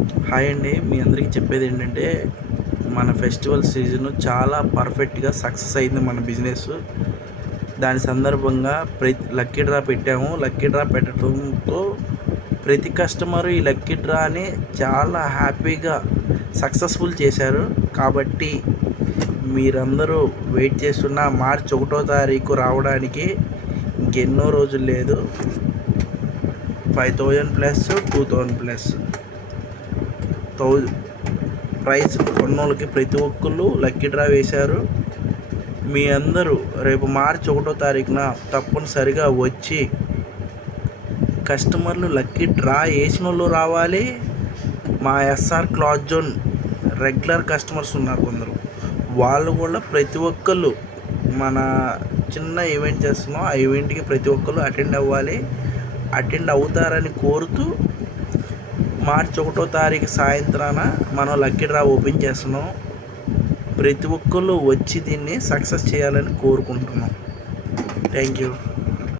Hi అండి. మీ అందరికీ చెప్పేది ఏంటంటే, మన ఫెస్టివల్ సీజన్ చాలా పర్ఫెక్ట్గా సక్సెస్ అయింది మన బిజినెస్. దాని సందర్భంగా లక్కీ డ్రా పెట్టాము. లక్కీ డ్రా పెట్టడంతో ప్రతి కస్టమరు ఈ లక్కీ డ్రాని చాలా హ్యాపీగా సక్సెస్ఫుల్ చేశారు. కాబట్టి మీరందరూ వెయిట్ చేస్తున్న మార్చి 1వ తారీఖు రావడానికి ఇంకెన్నో రోజులు లేదు. 5000 ప్లస్ 2000 ప్లస్ ప్రైజ్ కొన్నోళ్ళకి ప్రతి ఒక్కళ్ళు లక్కీ డ్రా వేశారు. మీ అందరూ రేపు మార్చి 1వ తారీఖున తప్పనిసరిగా వచ్చి కస్టమర్లు లక్కీ డ్రా వేసిన వాళ్ళు రావాలి. మా S R cloth zone regular customers ఉన్నారు కొందరు, వాళ్ళు కూడా ప్రతి ఒక్కళ్ళు మన చిన్న ఈవెంట్ చేస్తున్నాం, ఆ ఈవెంట్కి ప్రతి ఒక్కళ్ళు అటెండ్ అవుతారని కోరుతూ మార్చి 1వ తారీఖు సాయంత్రాన మనం లక్కీ డ్రా ఓపెన్ చేస్తున్నాం. ప్రతి ఒక్కళ్ళు వచ్చి దీన్ని సక్సెస్ చేయాలని కోరుకుంటున్నాం. Thank you.